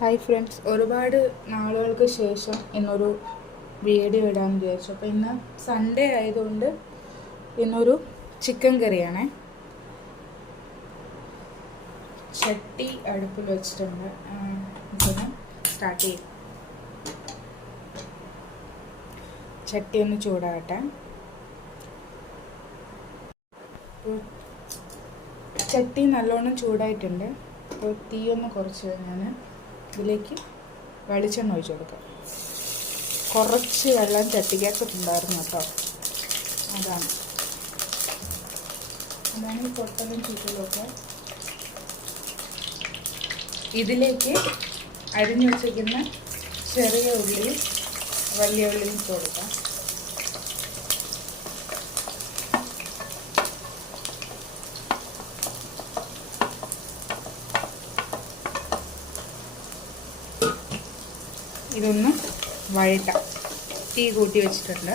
Hi friends, ഒരുപാട് നാളുകൾക്ക് ശേഷം ഇന്നൊരു വീഡിയോ ഇടാമെന്ന് വിചാരിച്ചു. അപ്പോൾ ഇന്ന് സൺഡേ ആയതുകൊണ്ട് ഇന്നൊരു ചിക്കൻ കറിയാണ്. ചട്ടി അടുപ്പിൽ വെച്ചിട്ടുണ്ട്. ഇതിന് സ്റ്റാർട്ട് ചെയ്യും. ചട്ടി ഒന്ന് ചൂടാകട്ടെ. ചട്ടി നല്ലോണം ചൂടായിട്ടുണ്ട്. അപ്പോൾ തീ ഒന്ന് കുറച്ച് ഞാൻ ഇതിലേക്ക് വെളിച്ചെണ്ണ ഒഴിച്ച് കൊടുക്കാം. കുറച്ച് വെള്ളം ചട്ടിക്കകത്തിട്ടുണ്ടായിരുന്നു കേട്ടോ. അതാണ് ഈ പൊട്ടലും ചീറ്റലൊക്കെ. ഇതിലേക്ക് അരിഞ്ഞു വച്ചിരിക്കുന്ന ചെറിയ ഉള്ളിയും വലിയ ഉള്ളിയും ഇട്ട് കൊടുക്കാം. ഇതൊന്ന് വഴറ്റാം. തീ കൂട്ടി വെച്ചിട്ടുണ്ട്.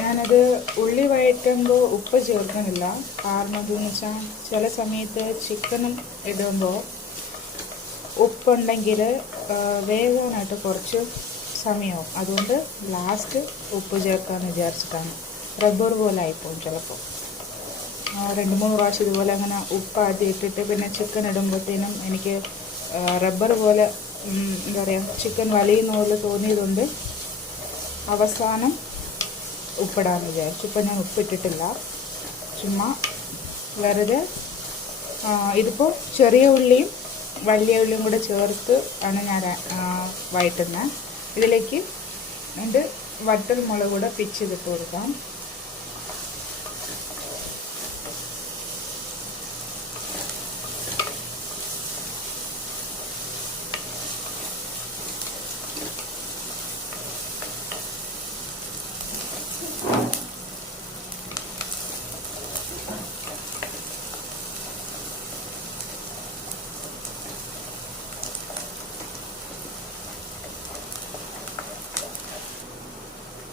ഞാനത് ഉള്ളി വഴറ്റുമ്പോൾ ഉപ്പ് ചേർക്കുന്നില്ല. കാരണം എന്താണെന്ന് വെച്ചാൽ ചില സമയത്ത് ചിക്കനും ഇടുമ്പോൾ ഉപ്പുണ്ടെങ്കിൽ വേവാനായിട്ട് കുറച്ച് സമയമാവും. അതുകൊണ്ട് ലാസ്റ്റ് ഉപ്പ് ചേർക്കാമെന്ന് വിചാരിച്ചിട്ടാണ്. റബ്ബർ പോലെ ആയിപ്പോവും ചിലപ്പോൾ. 2-3 പ്രാവശ്യം ഇതുപോലെ അങ്ങനെ ഉപ്പ് ആദ്യം ഇട്ടിട്ട് പിന്നെ ചിക്കൻ ഇടുമ്പോഴത്തേനും എനിക്ക് റബ്ബർ പോലെ എന്താ പറയുക, ചിക്കൻ വലിയുന്ന പോലെ തോന്നിയതുകൊണ്ട് അവസാനം ഉപ്പിടാമെന്ന് വിചാരിച്ചു. ഇപ്പം ഞാൻ ഉപ്പിട്ടിട്ടില്ല, ചുമ്മാ വെറുതെ. ഇതിപ്പോൾ ചെറിയ ഉള്ളിയും വലിയ ഉള്ളിയും കൂടെ ചേർത്ത് ആണ് ഞാൻ വഴറ്റുന്നത്. ഇതിലേക്ക് എൻ്റെ വറ്റൽ മുളക് കൂടെ പിച്ചിട്ട് കൊടുക്കാം.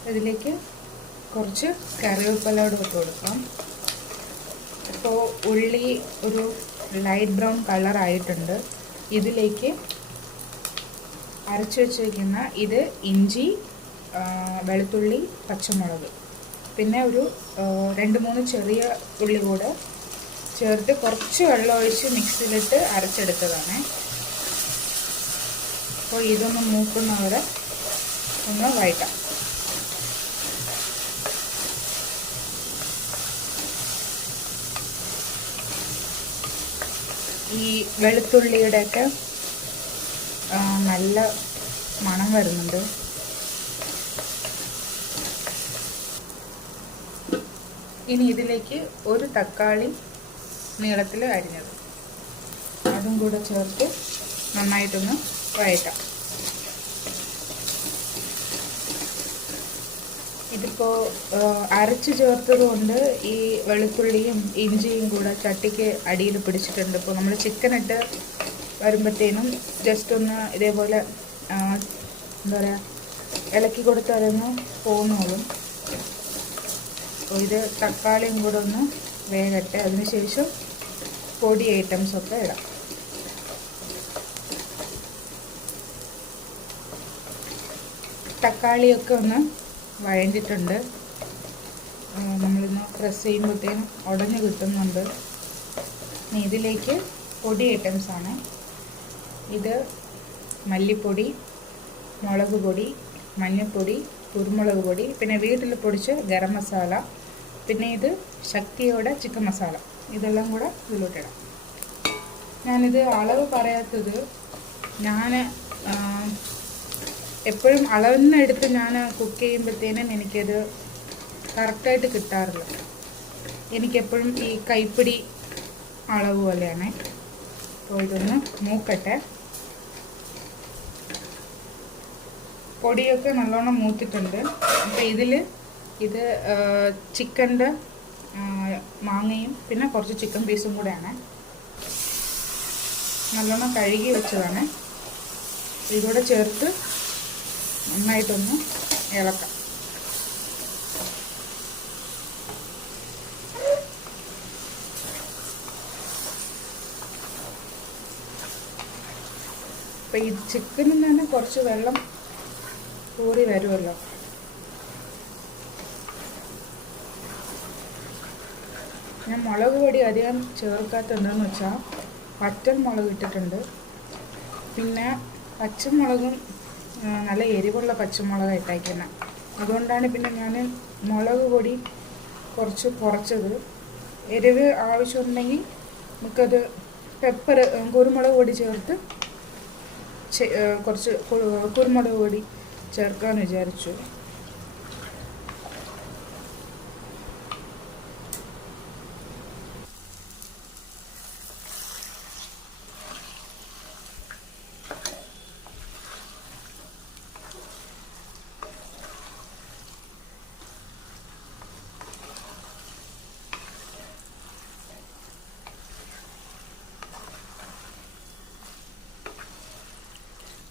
ഇതിലേക്ക് കുറച്ച് കറിവേപ്പിലയോട് ഇട്ട് കൊടുക്കാം. ഇപ്പോൾ ഉള്ളി ഒരു ലൈറ്റ് ബ്രൗൺ കളർ ആയിട്ടുണ്ട്. ഇതിലേക്ക് അരച്ചു വെച്ചിരിക്കുന്ന ഇത് ഇഞ്ചി, വെളുത്തുള്ളി, പച്ചമുളക്, പിന്നെ ഒരു 2-3 ചെറിയ ഉള്ളി കൂടെ ചേർത്ത് കുറച്ച് വെള്ളം ഒഴിച്ച് മിക്സിയിലിട്ട് അരച്ചെടുത്തതാണ്. അപ്പോൾ ഇതൊന്ന് മൂക്കുന്നവരെ ഒന്ന് വഴറ്റാം. ഈ വെളുത്തുള്ളിയുടെയൊക്കെ നല്ല മണം വരുന്നുണ്ട്. ഇനി ഇതിലേക്ക് ഒരു തക്കാളി നീളത്തിൽ അരിഞ്ഞത് അതും കൂടെ ചേർത്ത് നന്നായിട്ടൊന്ന് വഴറ്റാം. ഇതിപ്പോൾ അരച്ച് ചേർത്തത് കൊണ്ട് ഈ വെളുത്തുള്ളിയും ഇഞ്ചിയും കൂടെ ചട്ടിക്ക് അടിയിൽ പിടിച്ചിട്ടുണ്ട്. ഇപ്പോൾ നമ്മൾ ചിക്കൻ ഇട്ട് വരുമ്പോഴത്തേനും ജസ്റ്റ് ഒന്ന് ഇതേപോലെ എന്താ പറയുക, ഇളക്കി കൊടുത്ത് അതൊന്ന് പോകുന്നോളും. അപ്പോൾ ഇത് തക്കാളിയും കൂടെ ഒന്ന് വേകട്ടെ. അതിനുശേഷം പൊടി ഐറ്റംസൊക്കെ ഇടാം. തക്കാളിയൊക്കെ ഒന്ന് വഴണ്ടിട്ടുണ്ട്. നമ്മളിന്ന് പ്രസ് ചെയ്യുമ്പോഴത്തേനും ഉടഞ്ഞു കിട്ടുന്നുണ്ട്. ഇനി ഇതിലേക്ക് പൊടി ഐറ്റംസാണ്. ഇത് മല്ലിപ്പൊടി, മുളക് പൊടി, മഞ്ഞൾപ്പൊടി, കുരുമുളക് പൊടി, പിന്നെ വീട്ടിൽ പൊടിച്ച് ഗരം മസാല, പിന്നെ ഇത് ശക്തിയോടെ ചിക്കൻ മസാല. ഇതെല്ലാം കൂടെ ഇതിലോട്ടിടാം. ഞാനിത് അളവ് പറയാത്തത്, ഞാൻ എപ്പോഴും അളവെന്നെടുത്ത് ഞാൻ കുക്ക് ചെയ്യുമ്പോഴത്തേനും എനിക്കത് കറക്റ്റായിട്ട് കിട്ടാറില്ല. എനിക്കെപ്പോഴും ഈ കൈപ്പിടി അളവ് പോലെയാണ്. അപ്പോൾ ഇതൊന്ന് മൂക്കട്ടെ. പൊടിയൊക്കെ നല്ലോണം മൂത്തിട്ടുണ്ട്. അപ്പോൾ ഇത് ചിക്കൻ്റെ മാങ്ങയും പിന്നെ കുറച്ച് ചിക്കൻ പീസും കൂടെയാണ്. നല്ലോണം കഴുകി വെച്ചതാണ്. ഇതോടെ ചേർത്ത് നന്നായിട്ടൊന്ന് ഇളക്കാം. അപ്പം ഈ ചിക്കനിൽ നിന്ന് തന്നെ കുറച്ച് വെള്ളം ഊറി വരുമല്ലോ. ഞാൻ മുളക് പൊടി അധികം ചേർക്കാത്തതെന്താണെന്ന് വെച്ചാൽ വറ്റൽ മുളക് ഇട്ടിട്ടുണ്ട്. പിന്നെ പച്ചമുളകും നല്ല എരിവുള്ള പച്ചമുളക് ഇട്ടേക്കുന്നത്. അതുകൊണ്ടാണ് പിന്നെ ഞാൻ മുളക് പൊടി കുറച്ചത്. എരിവ് ആവശ്യമുണ്ടെങ്കിൽ നമുക്കത് കുരുമുളക് പൊടി ചേർത്ത് കുറച്ച് കുരുമുളക് പൊടി ചേർക്കാമെന്ന് വിചാരിച്ചു.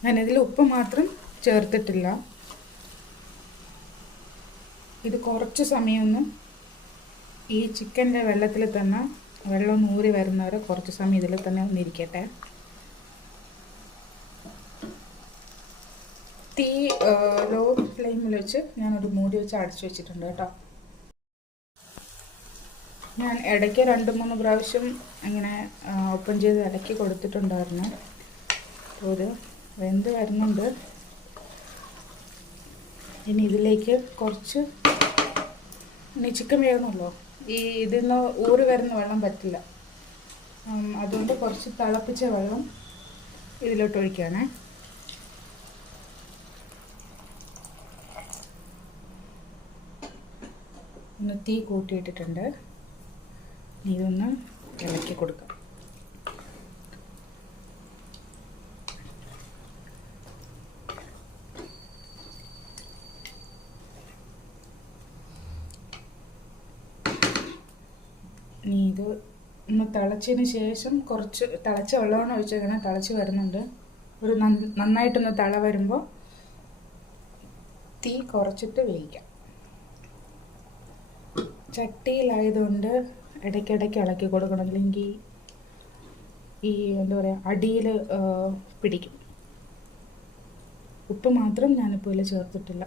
ഞാനിതിൽ ഉപ്പ് മാത്രം ചേർത്തിട്ടില്ല. ഇത് കുറച്ച് സമയമൊന്ന് ഈ ചിക്കൻ്റെ വെള്ളത്തിൽ തന്നെ വെള്ളം ഊറി വരുന്നവരെ കുറച്ച് സമയം ഇതിൽ തന്നെ ഒന്നിരിക്കട്ടെ. തീ ലോ ഫ്ലെയിമിൽ വെച്ച് ഞാനൊരു മൂടി വെച്ച് അടച്ചു വെച്ചിട്ടുണ്ട് കേട്ടോ. ഞാൻ ഇടയ്ക്ക് 2-3 പ്രാവശ്യം ഇങ്ങനെ ഓപ്പൺ ചെയ്ത് ഇടയ്ക്ക് കൊടുത്തിട്ടുണ്ടായിരുന്നു. അപ്പോൾ ഇത് വെന്ത് വരുന്നുണ്ട്. ഇനി ഇതിലേക്ക് കുറച്ച് ചിക്കൻ വേണമല്ലോ, ഇതിൽ നിന്ന് ഊറി വരുന്ന വെള്ളം പറ്റില്ല. അതുകൊണ്ട് കുറച്ച് തിളപ്പിച്ച വെള്ളം ഇതിലോട്ട് ഒഴിക്കുകയാണേ. ഒന്ന് തീ കൂട്ടിയിട്ടിട്ടുണ്ട്. ഇതൊന്ന് ഇളക്കി കൊടുക്കാം. ഇനി ഇത് ഒന്ന് തിളച്ചതിന് ശേഷം കുറച്ച് തിളച്ച വെള്ളമാണ് ഒഴിച്ചേക്കണം. തിളച്ച് വരുന്നുണ്ട്. ഒരു നന്നായിട്ടൊന്ന് തിള വരുമ്പോൾ തീ കുറച്ചിട്ട് വേവിക്കാം. ചട്ടിയിലായതുകൊണ്ട് ഇടയ്ക്കിടയ്ക്ക് ഇളക്കി കൊടുക്കണം, അല്ലെങ്കിൽ ഈ എന്താ പറയുക അടിയിൽ പിടിക്കും. ഉപ്പ് മാത്രം ഞാനിപ്പോൾ ഇതിൽ ചേർത്തിട്ടില്ല.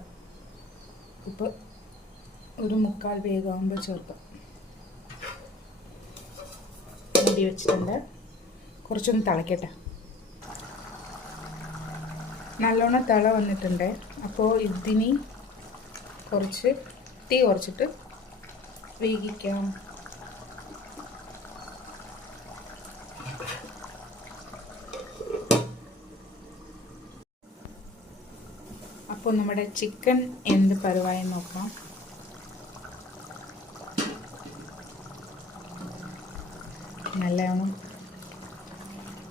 ഉപ്പ് ഒരു 3/4 വേഗമാകുമ്പോൾ ചേർക്കാം. മൂടി വെച്ചിട്ടുണ്ട്. കുറച്ചൊന്ന് തിളക്കട്ടെ. നല്ലോണം തിള വന്നിട്ടുണ്ട്. അപ്പോൾ ഇതിനി കുറച്ച് തീ കുറച്ചിട്ട് വേവിക്കാം. അപ്പോൾ നമ്മുടെ ചിക്കൻ എന്ത് പരുവായി നോക്കാം. നല്ലോണം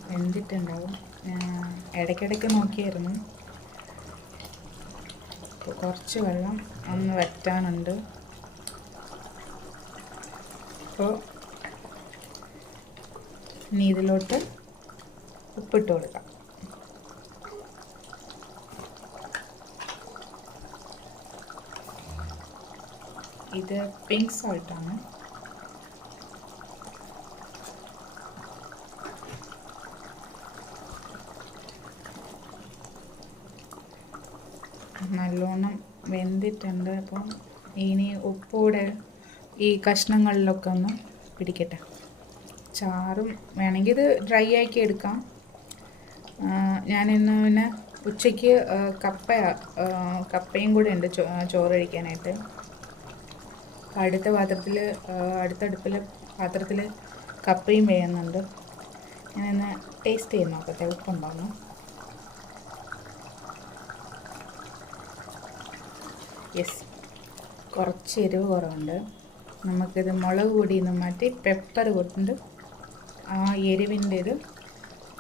വെന്തിട്ടുണ്ടാവും. ഇടയ്ക്കിടയ്ക്ക് നോക്കിയായിരുന്നു. അപ്പോൾ കുറച്ച് വെള്ളം ഒന്ന് വറ്റാനുണ്ട്. അപ്പോൾ ഇനി ഇതിലോട്ട് ഉപ്പിട്ട് കൊടുക്കാം. ഇത് പിങ്ക് സോൾട്ടാണ്. നല്ലോണം വെന്തിട്ടുണ്ട്. അപ്പം ഇനി ഉപ്പൂടെ ഈ കഷ്ണങ്ങളിലൊക്കെ ഒന്ന് പിടിക്കട്ടെ. ചാറും വേണമെങ്കിൽ ഇത് ഡ്രൈ ആക്കി എടുക്കാം. ഞാനിന്ന് പിന്നെ ഉച്ചയ്ക്ക് കപ്പയും കൂടെ ഉണ്ട് ചോറ് കഴിക്കാനായിട്ട്. അടുത്തടുപ്പിൽ പാത്രത്തിൽ കപ്പയും വേകുന്നുണ്ട്. ഞാനിന്ന് ടേസ്റ്റ് ചെയ്ത് നോക്കട്ടെ ഉപ്പുണ്ടാകുന്നു. യെസ്, കുറച്ച് എരിവ് കുറവുണ്ട്. നമുക്കിത് മുളക് പൊടിയിൽ നിന്ന് മാറ്റി പെപ്പർ കൊണ്ട് ആ എരിവിൻ്റെ ഇത്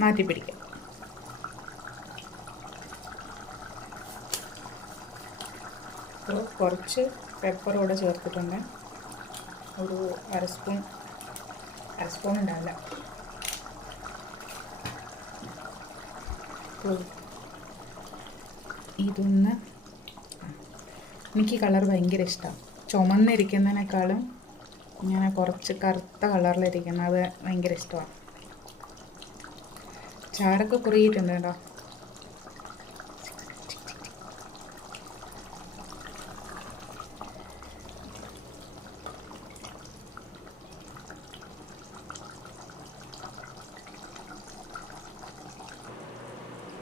മാറ്റി പിടിക്കാം. അപ്പോൾ കുറച്ച് പെപ്പർ കൂടെ ചേർത്തിട്ടുണ്ട്. ഒരു അര സ്പൂൺ ഉണ്ടാവില്ല. അപ്പോൾ ഇതൊന്ന് എനിക്ക് കളർ ഭയങ്കര ഇഷ്ടമാണ്. ചുമന്നിരിക്കുന്നതിനേക്കാളും ഇങ്ങനെ കുറച്ച് കറുത്ത കളറിലിരിക്കുന്നത് ഭയങ്കര ഇഷ്ടമാണ്. ചാറൊക്കെ കുറിയിട്ടുണ്ട് കേട്ടോ.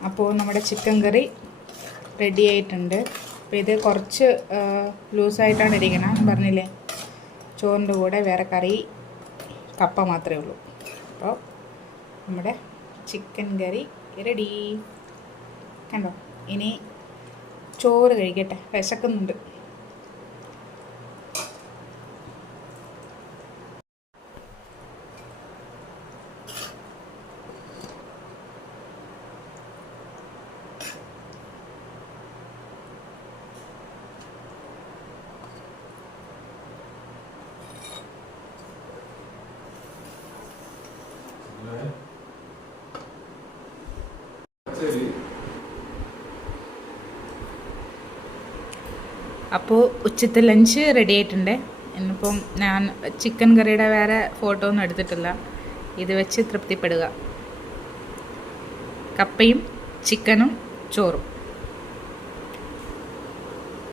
അപ്പോൾ നമ്മുടെ ചിക്കൻ കറി റെഡി ആയിട്ടുണ്ട്. അപ്പോൾ ഇത് കുറച്ച് ലൂസായിട്ടാണ് ഇരിക്കണം, പറഞ്ഞില്ലേ. ചോറിൻ്റെ കൂടെ വേറെ കറി കപ്പ മാത്രമേ ഉള്ളൂ. അപ്പോൾ നമ്മുടെ ചിക്കൻ കറി റെഡി കണ്ടോ. ഇനി ചോറ് കഴിക്കട്ടെ, വിശക്കുന്നുണ്ട്. അപ്പോൾ ഉച്ചത്തെ ലഞ്ച് റെഡി ആയിട്ടുണ്ട്. ഇന്നിപ്പം ഞാൻ ചിക്കൻ കറിയുടെ വേറെ ഫോട്ടോ ഒന്നും എടുത്തിട്ടില്ല. ഇത് വെച്ച് തൃപ്തിപ്പെടുക. കപ്പയും ചിക്കനും ചോറും.